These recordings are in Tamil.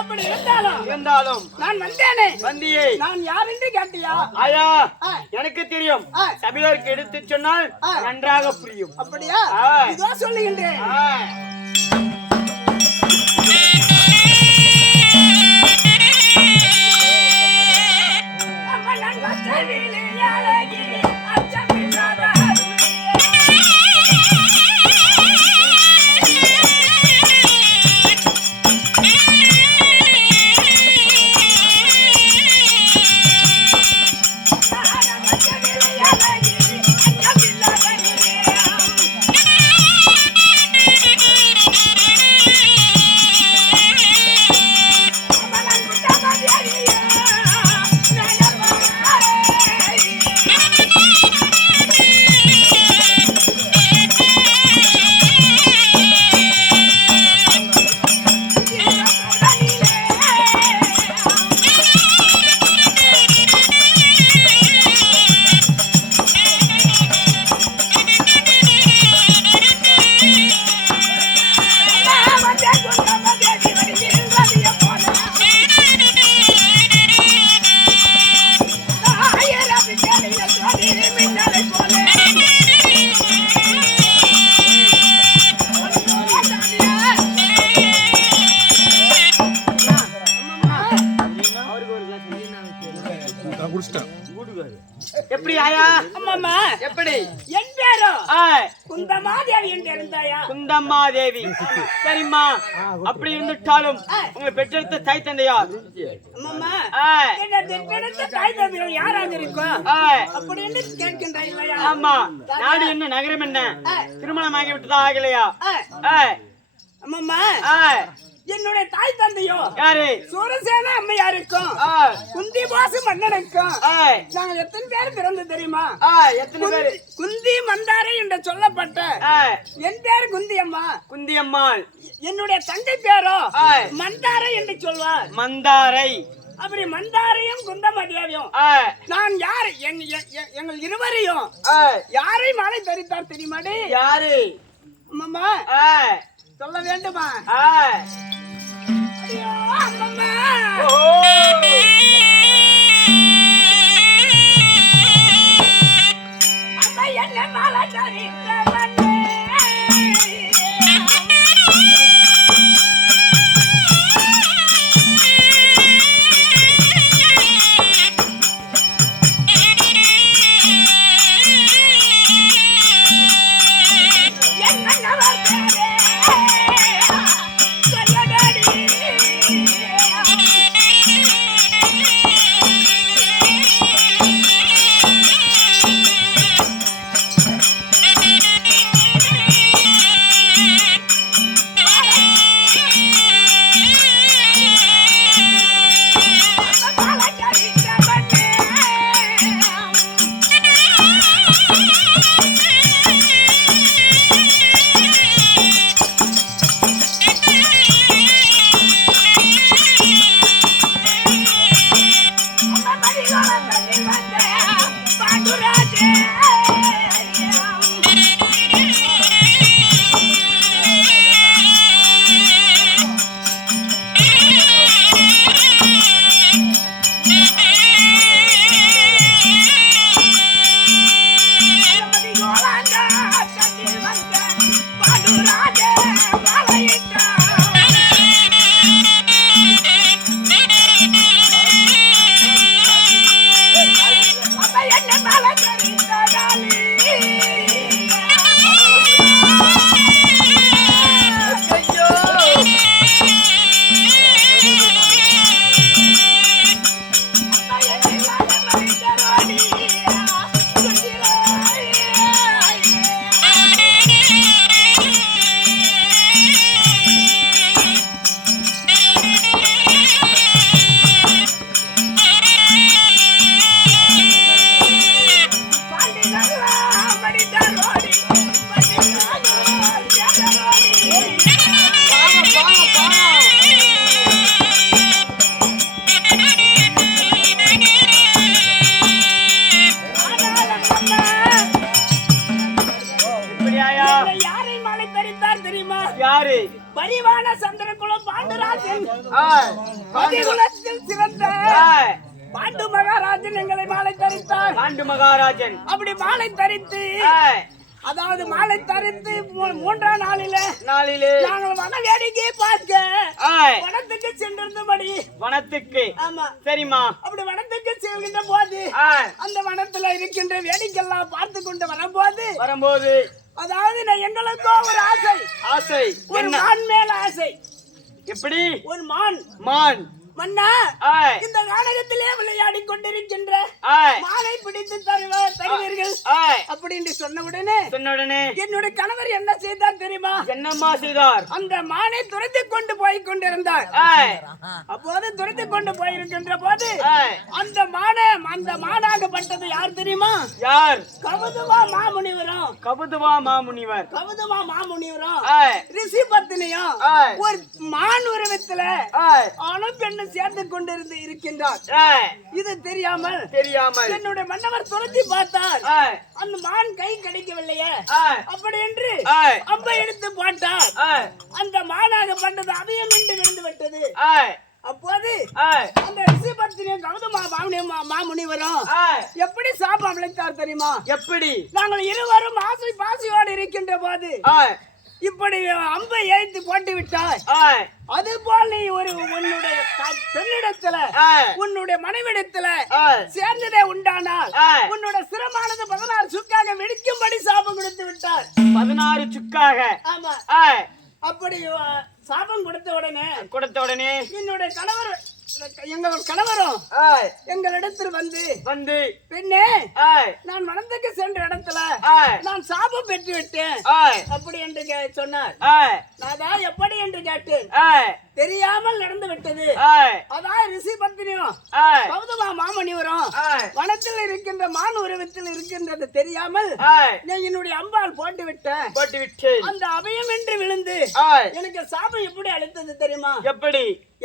அப்படி இருந்தாலும் இருந்தாலும் நான் வந்தேனே. வந்தியே நான் யார் என்று கேட்டியா? ஆயா எனக்கு தெரியும். சபையோருக்கு எடுத்து சொன்னால் நன்றாக புரியும். அப்படியா? இதோ சொல்லுகின்றேன். எப்படி ஆயா? அம்மா எப்படி? என் பேரோ குந்தமாதேவி என்று இருந்தாயா? குந்தமாதேவி. சரிம்மா, அப்படி இருந்துட்டாலும் உங்களை பெற்றெடுத்த தாய் தந்தையார் அம்மா பெற்றெடுத்த தாய் தந்தையார் யாராக இருக்கும் அப்படின்னு கேட்கின்றாய் இல்லையா? ஆமா. நாடு என்ன, நகரம் என்ன, திருமணமாகி விட்டதா ஆகலையா? அம்மா என்னுடைய தாய் தந்தையோ யாரு? சூரசேன அம்மையாருக்கும் குந்தி பாசு மன்னனுக்கும் நாங்கள் எத்தனை பேர் பிறந்து தெரியுமா? எத்தனை பேர்? குந்தி மந்தாரை என்று சொல்லப்பட்ட என் பேரு குந்தியம்மா. குந்தியம்மாள். என்னுடைய தங்கை பேரோ மந்தாரை என்று சொல்வார். மந்தாரை. அப்படி மந்தாரையும் குந்தமதேவியும் நான் யாரு எங்கள் இருவரையும் யாரை மாலை தரித்தார் தெரியுமாடி? யாரு? அம்மா சொல்ல வேண்டுமா? அம்மா என்ன மாலை தரித்தவன் என்ன மகாராஜன் பதிகுலத்தில் சிறந்த பாண்டு மகாராஜன் எங்களை மாலை தரித்தார். பாண்டு மகாராஜன் அப்படி மாலை தரித்து அதாவது மாலை தரித்து மூன்றாம் நாளிலே நாங்கள் வன வேடிக்கையை பார்க்க வனத்துக்கு சென்றிருந்தபடி வனத்துக்கு ஆமா சரிம்மா அப்படி வனத்துக்கு செல்கின்ற போது அந்த வனத்துல இருக்கின்ற வேடிக்கையெல்லாம் பார்த்து கொண்டு வரும்போது அதாவது எங்களுக்கோ ஒரு ஆசை ஒரு மான் மேல ஆசை. எப்படி? ஒரு மான் மன்னா இந்த நாடகத்திலே விளையாடி கொண்டிருக்கின்ற மானை பிடித்து தருவீர்கள் அப்படின்னு சொன்ன உடனே என்னுடைய கணவர் என்ன செய்தார் தெரியுமா? என்னம்மா செய்தார்? அந்த மானை துரத்தி கொண்டு போய் கொண்டிருந்தார். அப்போது துரத்தி கொண்டு போயிருக்கின்ற போது அந்த மானாகப்பட்டது யார் தெரியுமா? யார்? கபதுவா மாமுனிவர் ரிஷி பத்தினியும் ஒரு மான் உருவத்துல ஆணும் பெண்ணு சேர்ந்து கொண்டிருந்து இருக்கின்றார். இது தெரியாமல் என்னுடைய மன்னவர் துரத்தி பார்த்தார். அந்த மான் கை கிடைக்கவில்லையே அப்படி என்று அம்பை எடுத்து போட்டார். அந்த மானாகப்பட்டது அவையும் என்று விழுந்து விட்டது. அப்போது அந்த ரிஷிபத்தினியும் கௌதம மாமுனிவரும் எப்படி சாபம் அளித்தார் தெரியுமா? எப்படி? நாங்கள் இருவரும் ஆசை பாசையோடு இருக்கின்ற போது இப்படி அம்பை ஏய்த்து போட்டு விட்டாய். அது போல் நீ உன்னுடைய பெண்ணிடத்துல உன்னுடைய மனைவிடத்துல சேர்ந்ததே உண்டானால் உன்னுடைய சிரமானது 16 சுக்காக வெடிக்கும்படி சாபம் கொடுத்து விட்டார். 16 சுக்காக? ஆமா. அப்படி சாபம் கொடுத்த உடனே என்னுடைய கணவரும் எங்களிடத்தில் வந்து பெண்ணே நான் மனதுக்கு சென்ற இடத்துல நான் சாபம் பெற்று விட்டேன் அப்படி என்று சொன்னார். நான் எப்படி என்று கேட்டேன். தெரியாமல் நடந்து விட்டது. அதான் ரிஷி பத்தினியும் கௌதம மாமுனிவரும் வனத்தில் இருக்கின்ற மான் உருவத்தில் இருக்கின்றது தெரியாமல் என்னுடைய அம்பால் போட்டு விட்டேன். அந்த அபயம் என்று விழுந்து எனக்கு சாபம் எப்படி அளித்தது தெரியுமா?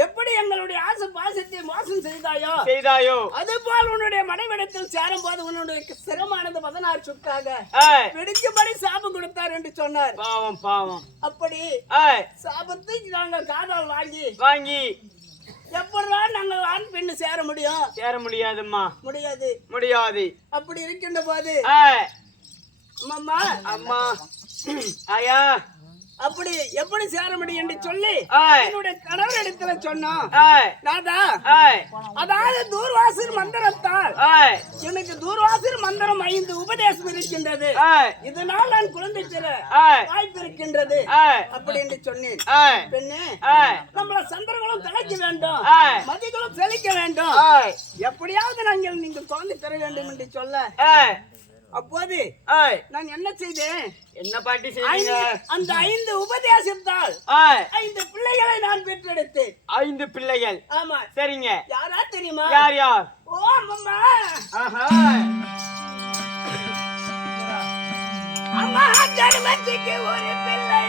எப்படி எங்களுடைய ஆசை பாசத்தை மோசம் செய்தாயோ அதுபோல் உன்னுடைய மனைவிடத்தில் சேரும் போது உன்னுடைய சிரமானது 16 சுக்காக வெடிக்கும்படி சாபம் கொடுத்தார் என்று சொன்னார். பாவம். அப்படி சாபத்தை நாங்கள் காதால் வாங்கி எப்படிதான் நாங்கள் ஆண் பெண்ணு சேர முடியாதும்மா. முடியாது. அப்படி இருக்கின்ற போது அம்மா ஆயா அப்படி எப்படி சேர முடியும் என்று சொல்லி என்னுடைய கணவர் இடத்துல சொன்னோம். அதாவது தூர்வாசர் மந்திரத்தால் எனக்கு தூர்வாசர் மந்திரம் 5 உபதேசம் இருக்கின்றது. இதனால் நான் குழந்தை பெற வாய்ப்பு இருக்கின்றது அப்படி என்று சொன்னேன். பெண்ணே நம்மள சந்திரங்களும் தலைக்க வேண்டும், மதிகளும் செழிக்க வேண்டும், எப்படியாவது நீங்கள் குழந்தை பெற வேண்டும் என்று சொல்ல அப்போது நான் என்ன செய்தேன்? என்ன பாட்டி செய்தீங்க? அந்த 5 உபதேசத்தால் 5 பிள்ளைகளை நான் பெற்றெடுத்தேன். 5 பிள்ளைகள்? ஆமா. சரிங்க. யாரா தெரியுமா? யார்? ஓ அம்மா. அம்மா ஜென்மத்துக்கு ஒரு பிள்ளை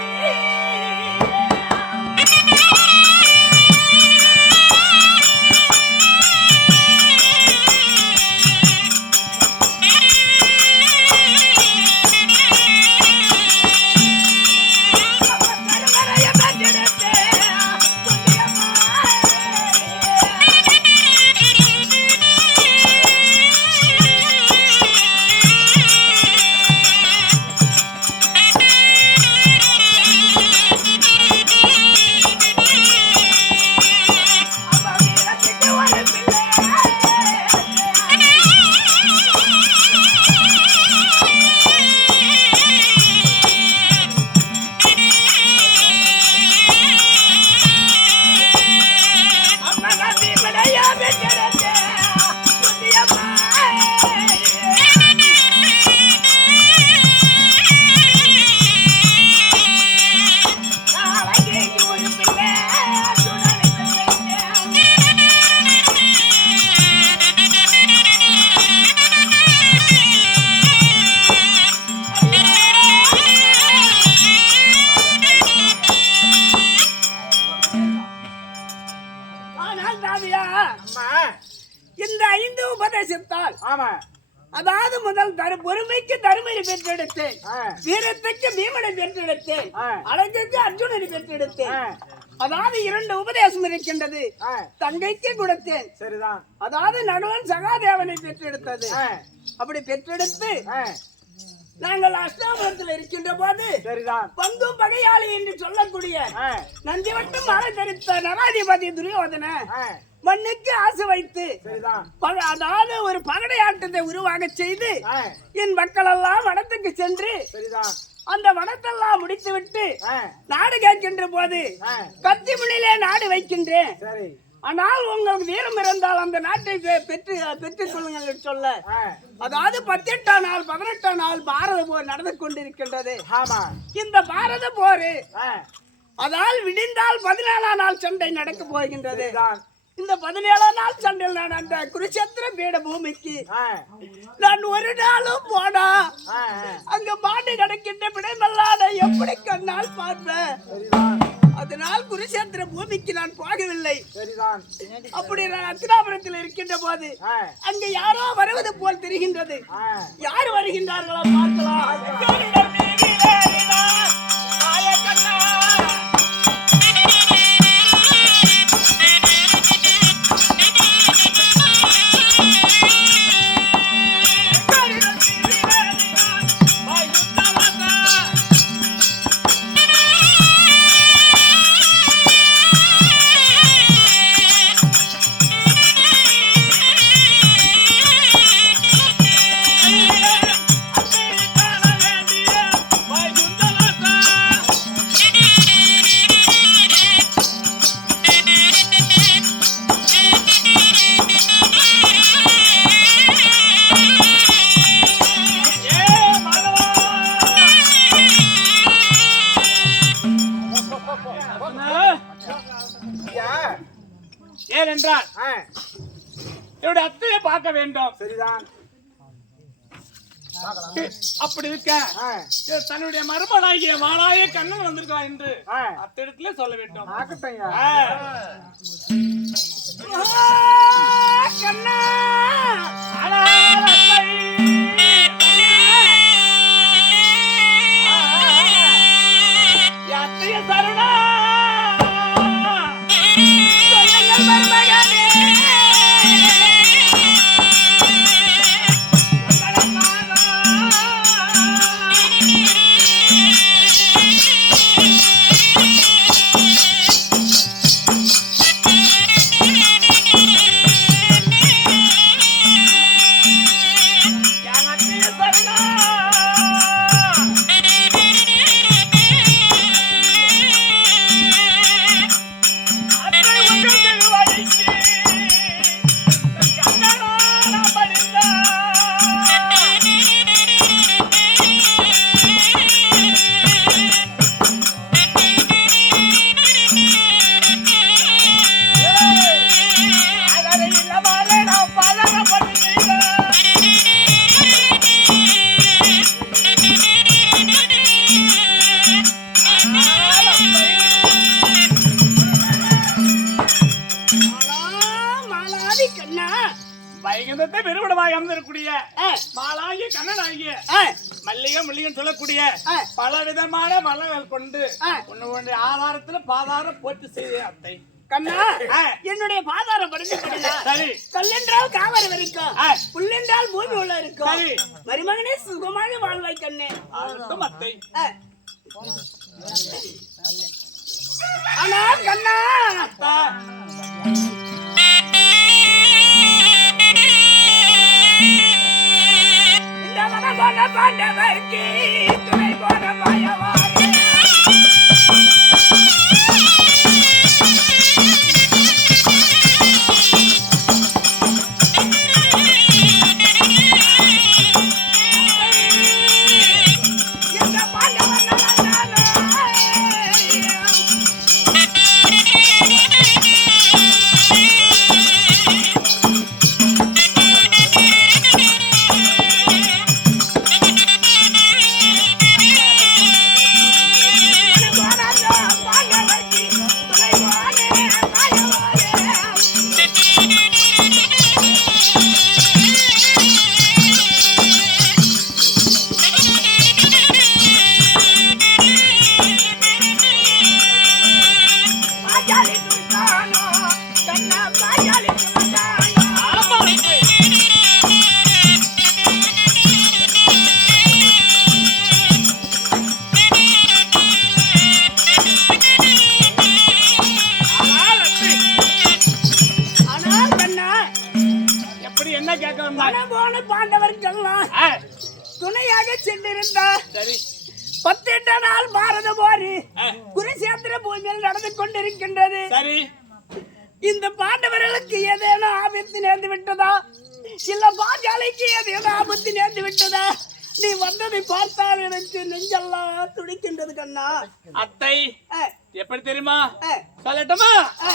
இந்த 5 உபதேசத்தால் அதாவது முதல் பொறுமைக்கு தருமனை பெற்றெடுத்தேன், வீரத்துக்கு பீமனை பெற்றெடுத்தேன், அழகுக்கு அர்ஜுனனை பெற்றெடுத்தேன், அதாவது 2 உபதேசம் இருக்கின்றது. தங்கைக்கு கொடுத்தேன். சரிதான். அதாவது நடுவன் சகாதேவனை பெற்றெடுத்தது. அப்படி பெற்றெடுத்து நாங்கள் அஷ்டாபுரத்தில் இருக்கின்ற போது பங்கும் பகையாளி என்று சொல்லக்கூடிய நந்திவட்டம் மலை தரித்த நராதிபதி துரியோதன மண்ணுக்கு ஆசை வைத்து அதாவது ஒரு பகடை ஆட்டத்தை உருவாக செய்து என் மக்கள் எல்லாம் வனத்துக்கு சென்று அந்த வனத்தெல்லாம் முடித்து விட்டு நாடு கேட்கின்ற போது கத்தி முனையிலே நாடு வைக்கின்றேன். ஆனால் உங்களுக்கு வீரம் இருந்தால் அந்த நாட்டை பெற்றுக் கொள்ளுங்கள் சொல்ல அதாவது 18ஆம் நாள் 18ஆம் நாள் பாரத போர் நடந்து கொண்டிருக்கின்றது. இந்த பாரத போர் அதால் விடிந்தால் 14ஆம் நாள் சண்டை நடக்க போகின்றது. இந்த 17ஆம் நாள் சண்டையில் நான் அந்த குருஷேத்திர பீட பூமிக்கு நான் ஒரு நாளும் போனா அங்க மாட்டு நடக்கின்ற பிடைமல்லாத எப்படி கண்ணால் பார்ப்பேன். அதனால் குருஷேத்திர பூமிக்கு நான் போகவில்லை. அப்படி நான் அத்திராபுரத்தில் இருக்கின்ற போது அங்க யாரோ வருவது போல் தெரிகின்றது. யார் வருகின்றார்களோ பார்க்கலாம். ஏனென்றால் என்னுடைய அத்தையை பார்க்க வேண்டும். சரிதான். அப்படி இருக்க தன்னுடைய மருமனாகிய மாலாய கண்ணன் வந்திருக்கான் என்று அத்திடத்திலே சொல்ல வேண்டும். அத்தைய தருணா வைகுந்தத்தை பெருவிடமாக அமர்ந்திருக்கூடிய மாலாகிய கண்ணனாகிய மல்லிகை முல்லிகன் சொல்லக்கூடிய பல விதமான மலர்கள் கொண்டு உன்னுடைய ஆதாரத்துல பாதாரம் போட்டு செய்த அத்தை கண்ணா என்னுடைய பாதாரம் படிச்சு சரி கல்லென்றால் காவல் வரைக்கும் புல்லென்றால் பூமி உள்ள இருக்கும் மருமகனே சுகமாக வாழ்வாய் கண்ணே அத்தை ஆனா கண்ணா இந்த மனமான பாண்டவர்க்கு துணை போன மாயவாரே பார்க்க வந்தாய்? மனம் போன பாண்டவர்கள்லாம் துணையாக சென்றிருந்தார். சரி 18 நாள் பாரத போர் குருசேத்திர பூமியில் நடந்து கொண்டிருக்கின்றது. சரி இந்த பாண்டவர்களுக்கு ஏதேனும் ஆபத்து நேர்ந்து விட்டதா, இல்ல பாஞ்சாலைக்கு ஏதேனும் ஆபத்து நேர்ந்து விட்டதா? நீ வந்ததை பார்த்தால் எனக்கு நெஞ்செல்லாம் துடிக்கின்றது கண்ணா. அத்தை எப்படி தெரியுமா ஆ, சொல்லட்டுமா? ஆ.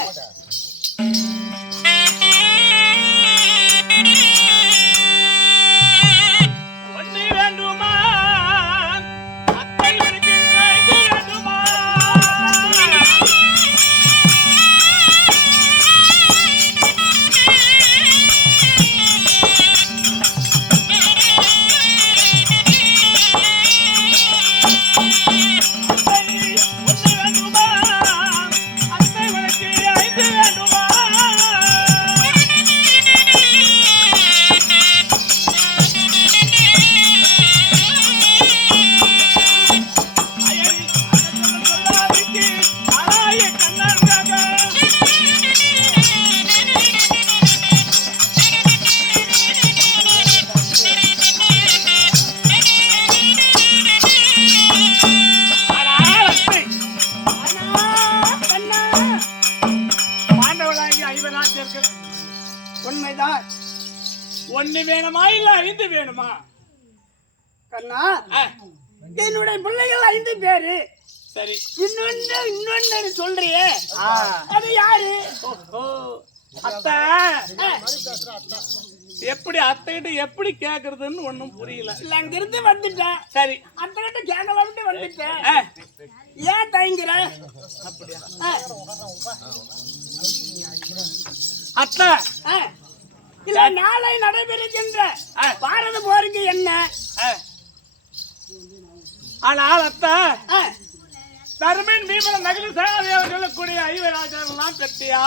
ஒண்ணு வேண்டுமா அத்தை எனக்கு வேண்டுமா? உண்மைதான். ஒண்ணு வேணுமா இல்ல 5 வேணுமா? கண்ணா என்னுடைய பிள்ளைகள் 5 பேரு. சரி இன்னொன்னு சொல்றியே அது யாரு? அத்தை எப்படி அத்தைகிட்ட எப்படி கேக்குறதுன்னு ஒண்ணும் புரியல. இல்ல அங்கிருந்து வந்துட்டேன். சரி அத்தைகிட்ட கேட்கலாம்னு வந்துட்டேன். ஏன் தயங்குற? அத்தை இல்ல நாளை நடைபெறுகின்ற பாரத போருக்கு என்ன? ஆனால் அத்தை தர்மன் பீமன் நகர சேவையாக சொல்லக்கூடிய ஐவராஜெல்லாம் பெட்டியா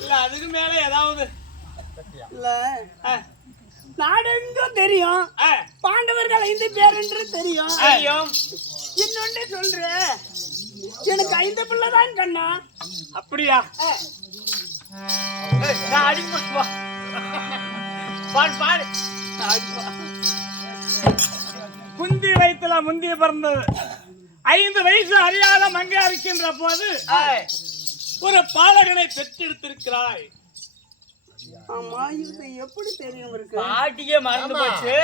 இல்ல அதுக்கு மேல ஏதாவது? இல்ல நாடெங்கும் தெரியும் பாண்டவர்கள் 5 பேர் என்று தெரியும். இன்னொன்னு சொல்றேன், எனக்கு 5 பிள்ளை தான் கண்ணா. அப்படியா? குந்தி வயிற்றுல முந்திய பிறந்தது 5 வயசு அறியாத மங்கை இருக்கின்ற போது ஒரு பாலகனை பெற்றெடுத்திருக்கிறாய். ஆமா இது எப்படி தெரியும் இருக்கு? பாட்டியே மறந்து போச்சு.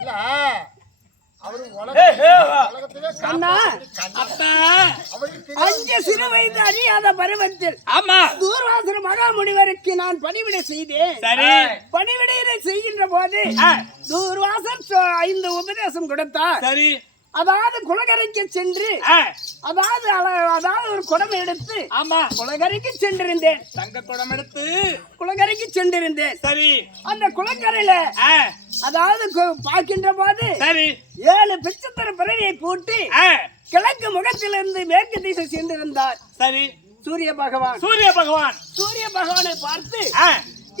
இல்ல அவரு கண்ணா அஞ்சு சிறு வயது அறியாத பருவத்தில் ஆமா தூர்வாசர மகாமுனிவருக்கு நான் பணிவிடை செய்தேன். சரி பணிவிடையை செய்கின்ற போது தூர்வாசர் 5 உபதேசம் கொடுத்தார். சரி அதாவது குலகரைக்கு சென்று அதாவது ஒரு குடம் எடுத்து ஆமா குலகரைக்கு சென்றிருந்தேன். தங்க குடம் எடுத்து குலகரைக்கு சென்றிருந்தேன். சரி அந்த குளக்கரையில அதாவது பார்க்கின்ற போது சரி 7 பிச்சத்தர பிறவியை பூட்டி கிழக்கு முகத்திலிருந்து மேற்கு திசை சென்றிருந்தார். சரி சூரிய பகவான் சூரிய பகவானை பார்த்து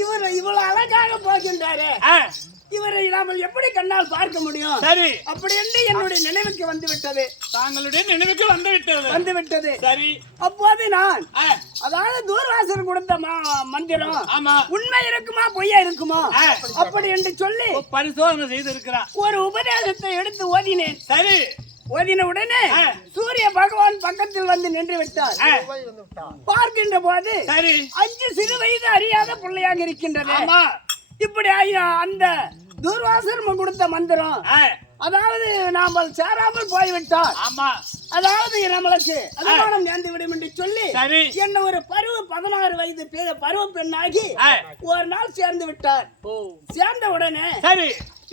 இவர் இவ்வளவு அழகாக போகின்றாரு, இவரை நாமல் எப்படி கண்ணால் பார்க்க முடியும்? சரி அப்படி என்று என்னுடைய நினைவுக்கு வந்து விட்டது. தாங்களுடைய நினைவுக்கு வந்து விட்டது. சரி அப்போது நான் அதாவது தூர்வாசர் கொடுத்த மந்திரம் ஆமா உண்மை இருக்குமா பொய்யா இருக்குமா அப்படி என்று சொல்லி பரிசோதனை செய்து இருக்கிறார். ஒரு உபதேசத்தை எடுத்து ஓதினேன். சரி ஓதின உடனே சூரிய பகவான் பக்கத்தில் வந்து நின்று விட்டார். பார்க்கின்ற போது சரி 5 சிறு வயது அறியாத பிள்ளையாக இருக்கின்றது. இப்படி அந்த தூர்வாசர் கொடுத்த மந்திரம் அதாவது நாமல் சேராமல் போய்விட்டார். அதாவது நம்மளுக்கு அதிகாரம் நேர்ந்து விடும் என்று சொல்லி என்ன ஒரு 16 வயது பருவ பெண்ணாகி ஒரு நாள் சேர்ந்து விட்டார். சேர்ந்த உடனே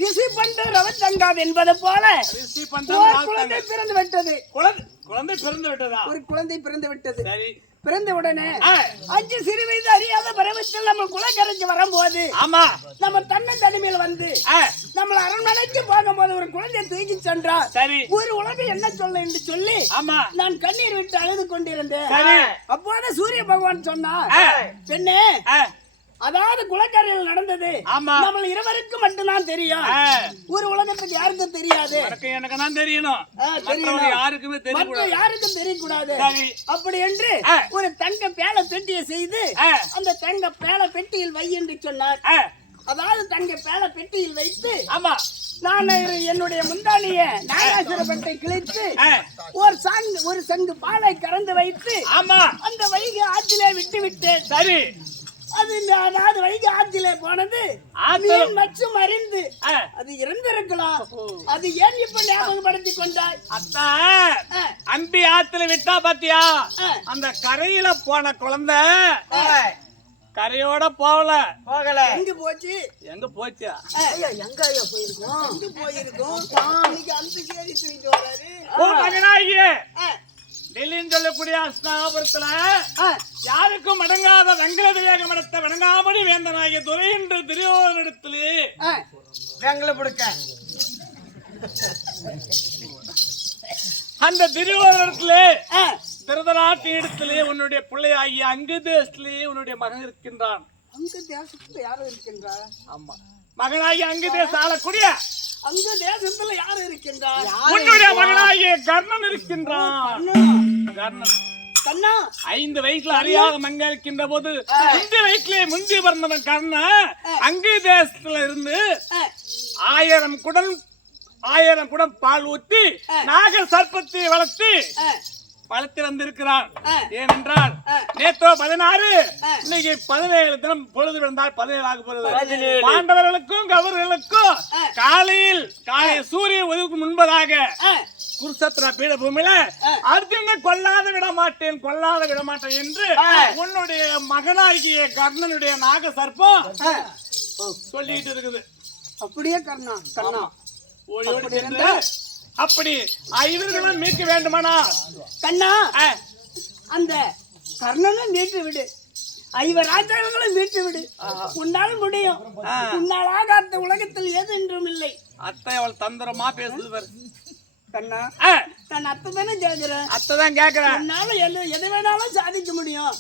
ரிஷி பண்டு ரவத்தங்காது என்பது போல குழந்தை பிறந்து விட்டது. ஒரு குழந்தை பிறந்து விட்டது. பிறந்த உடனே 5 சிறு வயது அறியாத பருவத்தில் நம்ம குலக்கரைக்கு வரும்போது நம்ம தன்னந்தனிமையில் வந்து நம்மள அரண்மனைக்கு போகும்போது ஒரு குழந்தையை தூக்கி சென்றார். ஒரு உலகம் என்ன சொல்ல என்று சொல்லி நான் கண்ணீர் விட்டு அழுது கொண்டிருந்தேன். அப்போது சூரிய பகவான் சொன்னார், பெண்ணே அதாவது குலக்கரையில் நடந்தது நம்ம இருவருக்கு மட்டும்தான் தெரியும், ஒரு உலகத்துக்கு யாருக்கும் தெரியாது. எனக்கு தான் தெரியணும், யாருக்கும் தெரியக்கூடாது. அப்படி என்று ஒரு தங்க பேல பெட்டியை செய்து அந்த தங்க பேல பெட்டியில் வை என்று சொன்னார். அதாவது தங்க பேல பெட்டியில் வைத்து ஆமா நான் என்னுடைய முந்தானிய நாகாசுரபட்டை கிழித்து ஒரு சங்கு பாலை கறந்து வைத்து ஆமா அந்த வைகை ஆற்றிலே விட்டு விட்டேன். சரி அது அதாவது வைகை ஆற்றிலே போனது மீன் மற்றும் அறிந்து அது இறந்திருக்கலாம். அது ஏன் இப்ப ஞாபகப்படுத்தி கொண்டாய்? அத்தா அம்பி ஆத்துல விட்டா பாத்தியா அந்த கரையில போன குழந்தை கரையோட போகல எங்க போச்சு? எங்க போச்சு? எங்க போயிருக்கோம்? எங்க போயிருக்கோம்? இன்னைக்கு அந்த சேரி தூக்கிட்டு வராரு. ஓ மகனாகியே டெல்லின்னு சொல்லக்கூடிய அஸ்தாபுரத்துல யாருக்கும் அடங்காத வெங்கல விவேகம் எடுத்த வணங்காமடி வேந்தனாகிய துரை என்று துரியோதனிடத்திலே வெங்கல பிடிக்க அந்த துரியோதனிடத்திலே திருதராட்டின் இடத்திலே உன்னுடைய பிள்ளையாகிய அங்கு தேசத்திலே உன்னுடைய மகன் இருக்கின்றான். அங்கு தேசத்துல யாரும் இருக்கின்றா? ஆமா மகனாகிய அங்கு தேசம் ஆளக்கூடிய அங்கு தேசத்துல யாரு இருக்கின்றார்? உன்னுடைய மகனாகிய கர்ணன் இருக்கின்றான். கர்ணன் கண்ணா 5 வயசுல அறியாத மங்க இருக்கின்ற போது முந்தைய வயசுல முந்தி பிறந்தவன் கர்ணன் அங்கு தேசத்துல இருந்து 1000 குடம் பால் ஊத்தி நாக சர்ப்பத்தை வளர்த்து வந்திருக்கிறான். ஏனென்றால் நேத்தோ 16 இன்னைக்கு 17 தினம் பொழுது விழுந்தால் 17 ஆக போறது. பாண்டவர்களுக்கும் கௌரவர்களுக்கும் காலை சூரிய உதவுக்கு முன்பதாக குருசத்ரா பீடபூமியில அர்ஜுனனை கொல்லாத விட மாட்டேன் என்று உன்னுடைய மகனாகிய கர்ணனுடைய நாக சர்ப்பம் சொல்லிட்டு இருக்குது. அப்படியே கண்ணா ஓடி சென்று அப்படி இவர்களும் மீட்க வேண்டுமானா கண்ணா அந்த கர்ணனை மீட்டு விடு, 5 ராஜாக்களும் மீட்டு விடு. உன்னால் முடியும். உன்னால் ஆகாத உலகத்தில் எது என்றும் இல்லை. அத்தை அவள் தந்திரமா பேசுது கண்ணா நான் அத்தை தானே கேட்கிறேன். அத்தை தான் கேட்கிறேன். உன்னால எது வேணாலும் சாதிக்க முடியும்.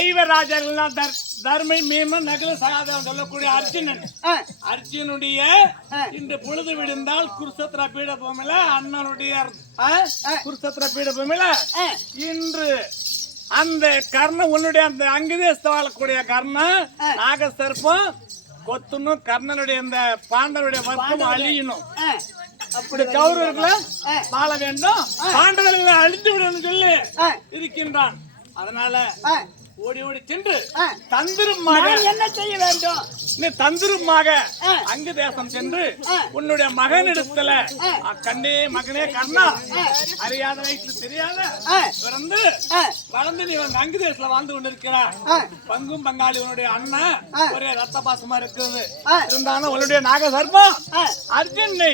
5 ராஜாக்கள் தர்மை மீமன் நகல சகாதேவன் சொல்லக்கூடிய அர்ஜுனுடைய இந்த பொழுது விழுந்தால் குருசத்ரா பீடபூமியில அண்ணனுடைய குருசத்ரா பீடபூமியில இன்று அந்த கர்ணன் உன்னுடைய அந்த அங்குதேச வாழக்கூடிய கர்ணன் நாகசர்ப்பம் கொத்தணும். கர்ணனுடைய இந்த பாண்டவருடைய வர்க்கம் அழியணும். அப்படி கௌரவர்களை வாழ வேண்டும், பாண்டவர்களை அழிந்து விடணும் சொல்லி இருக்கின்றான். அதனால ஓடி சென்று தந்திரமாக என்ன செய்ய வேண்டும்? நீ தந்திரமாக அங்கு தேசம் சென்று உன்னுடைய மகனிடத்துல கண்ணே மகனே கண்ணா அறியாத வயசுல தெரியாத பிறந்து வளர்ந்து நீ அங்கு தேசத்துல வாழ்ந்து கொண்டிருக்கிறார். பங்கும் பங்காளி உன்னுடைய அண்ணன் ஒரே ரத்த பாசமா இருக்குது. இருந்தாலும் உன்னுடைய நாக சர்ப்பம் அர்ஜுனை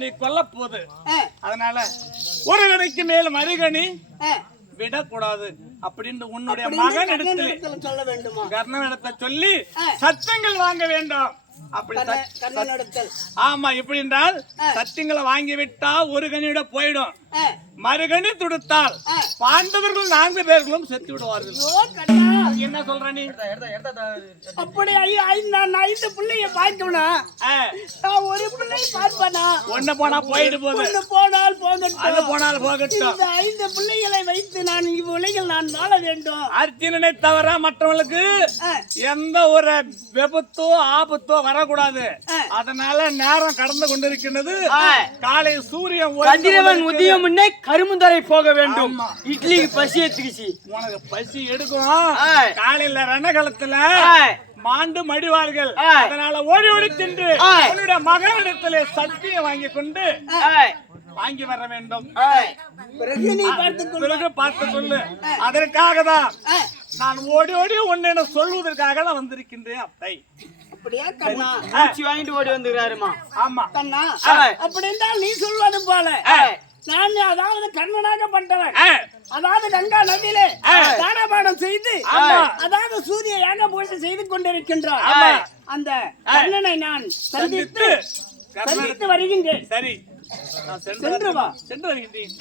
நீ கொல்ல போகுது. அதனால ஒரு கணிக்கு மேலும் அருகணி விடக்கூடாது அப்படின்னு உன்னுடைய மகன் இடத்துல சொல்ல வேண்டுமா? கர்ணன் இடத்தை சொல்லி சத்தங்கள் வாங்க வேண்டும். அப்படி ஆமா எப்படி என்றால் சத்தியங்களை வாங்கி விட்டா ஒரு கனியோட போயிடும். மறுகணி துடுத்தால் பாண்டவர்கள் 4 பேர்களும் செத்து விடுவார்கள். என்ன சொல்ற நீ? அப்படி நான் 5 பிள்ளைய பார்த்தோம்னா நான் ஒரு பிள்ளையை பார்ப்பேனா? ஒண்ணு போனா போயிட்டு போகுது. போனால் போகட்டும். இந்த 5 பிள்ளைகளை வைத்து நான் இவ்வுலகில் நான் வாழ வேண்டும். அர்ஜுனனை தவிர மற்றவர்களுக்கு எந்த ஒரு விபத்தோ ஆபத்தோ வரக்கூடாது. அதனால நேரம் கடந்து கொண்டிருக்கின்றது. காலை சூரியன் உதயம் முன்னே கருமுந்தரை போக வேண்டும். இட்லிக்கு பசி எடுத்துக்கிச்சு. உனக்கு பசி எடுக்கும். காலையில ரணகளத்துல மாண்டு மடிவார்கள். அதனால ஓடி சென்று உன்னுடைய மகனிடத்திலே சக்தியை வாங்கி வர வேண்டும். பிறகு பார்த்து சொல்லு. அதற்காக தான் நான் ஓடி உன்னை சொல்வதற்காக தான் வந்திருக்கின்றேன். அத்தை அப்படியே கண்ணா வாங்கிட்டு ஓடி வந்துக்கிறாருமா? ஆமா கண்ணா. அப்படி என்றால் நீ சொல்வது போல நான் அதாவது கர்ணனாக பட்டவன், அதாவது கங்கா நதியிலே தானபானம் செய்து அதாவது சூரிய யாக பூஜை செய்து கொண்டிருக்கின்றான். அந்த கர்ணனை நான் சந்தித்து வருகின்றேன். சரி சென்று வருகின்றேன்.